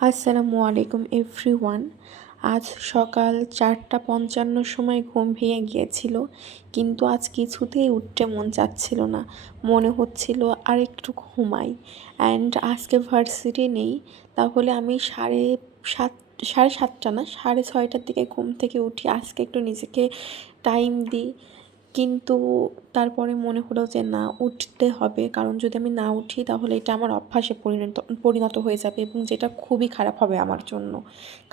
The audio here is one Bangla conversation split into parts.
আসসালামু আলাইকুম এভরিওয়ান। আজ সকাল 4:55 সময় ঘুম ভেঙে গিয়েছিল, কিন্তু আজ কিছুতেই উঠতে মন চাচ্ছিল না। মনে হচ্ছিল আর একটু ঘুমাই। অ্যান্ড আজকে ভার্সিটি নেই, তাহলে আমি সাড়ে সাতটা না 6:30টার দিকে ঘুম থেকে উঠি, আজকে একটু নিজেকে টাইম দিই। কিন্তু তারপরে মনে হলো যে না, উঠতে হবে, কারণ যদি আমি না উঠি তাহলে এটা আমার অভ্যাসে পরিণত হয়ে যাবে, এবং যেটা খুবই খারাপ হবে আমার জন্য।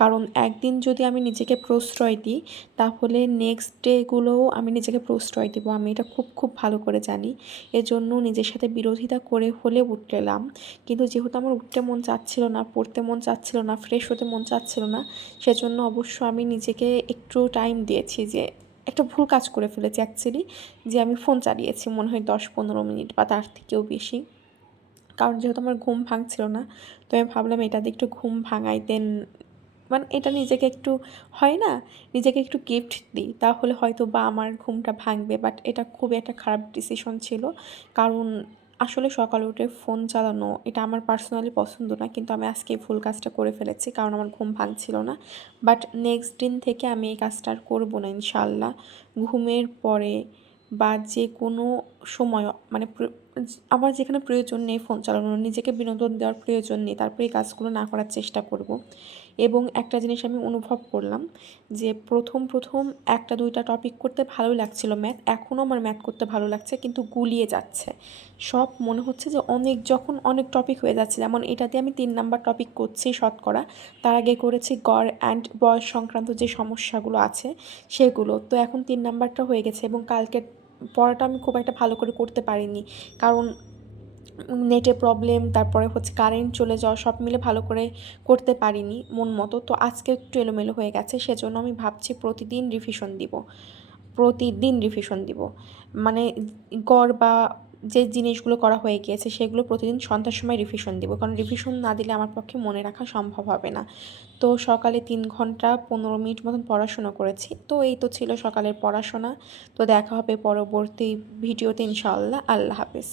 কারণ একদিন যদি আমি নিজেকে প্রশ্রয় দিই, তাহলে নেক্সট ডেগুলোও আমি নিজেকে প্রশ্রয় দেবো। আমি এটা খুব খুব ভালো করে জানি। এজন্য নিজের সাথে বিরোধিতা করে হলে উঠলাম। কিন্তু যেহেতু আমার উঠতে মন চাচ্ছিল না, পড়তে মন চাচ্ছিল না, ফ্রেশ হতে মন চাচ্ছিল না, সেজন্য অবশ্য আমি নিজেকে একটু টাইম দিয়েছি। যে একটা ভুল কাজ করে ফেলেছি অ্যাকচুয়ালি, যে আমি ফোন চালিয়েছি মনে হয় 10-15 মিনিট বা তার থেকেও বেশি। কারণ যেহেতু আমার ঘুম ভাঙছিল না, তো আমি ভাবলাম এটা দিয়ে একটু ঘুম ভাঙাই, দেন মানে এটা নিজেকে একটু, হয় না, নিজেকে একটু গিফট দিই, তাহলে হয়তো বা আমার ঘুমটা ভাঙবে। বাট এটা খুবই একটা খারাপ ডিসিশন ছিল, কারণ আসলে সকালে উঠে ফোন চালানো এটা আমার পার্সোনালি পছন্দ না, কিন্তু আমি আজকে এই ভুল কাজটা করে ফেলেছি কারণ আমার ঘুম ভাঙছিল না। বাট নেক্সট দিন থেকে আমি এই কাজটা আর করবো না ইনশাআল্লাহ। ঘুমের পরে বা যে কোনো সময়, মানে আমার যেখানে প্রয়োজন নেই ফোন চালানোর, নিজেকে বিনোদন দেওয়ার প্রয়োজন নেই, তারপরে এই কাজগুলো না করার চেষ্টা করব। এবং একটা জিনিস আমি অনুভব করলাম যে প্রথম একটা দুইটা টপিক করতে ভালো লাগছিল ম্যাথ, এখনও আমার ম্যাথ করতে ভালো লাগছে, কিন্তু গুলিয়ে যাচ্ছে সব। মনে হচ্ছে যে যখন অনেক টপিক হয়ে যাচ্ছে, যেমন এটাতে আমি 3 নাম্বার টপিক করছি শতকরা, তার আগে করেছি গড় অ্যান্ড বয়স সংক্রান্ত যে সমস্যাগুলো আছে সেগুলো, তো এখন 3 নাম্বারটা হয়ে গেছে। এবং কালকে পড়াটা আমি খুব একটা ভালো করে করতে পারিনি, কারণ নেটে প্রবলেম, তারপরে হচ্ছে কারেন্ট চলে যাওয়া, সব মিলে ভালো করে করতে পারিনি মন মতো। তো আজকে একটু এলোমেলো হয়ে গেছে, সেজন্য আমি ভাবছি প্রতিদিন রিভিশন দিব। মানে গড় বা যে জিনিসগুলো করা হয়ে গিয়েছে সেগুলো প্রতিদিন সন্ধ্যার সময় রিভিশন দিব, কারণ রিভিশন না দিলে আমার পক্ষে মনে রাখা সম্ভব হবে না। তো সকালে 3 ঘন্টা 15 মিনিট মতন পড়াশোনা করেছি। তো এই তো ছিল সকালের পড়াশোনা। তো দেখা হবে পরবর্তী ভিডিওতে ইনশাআল্লাহ। আল্লাহ হাফেজ।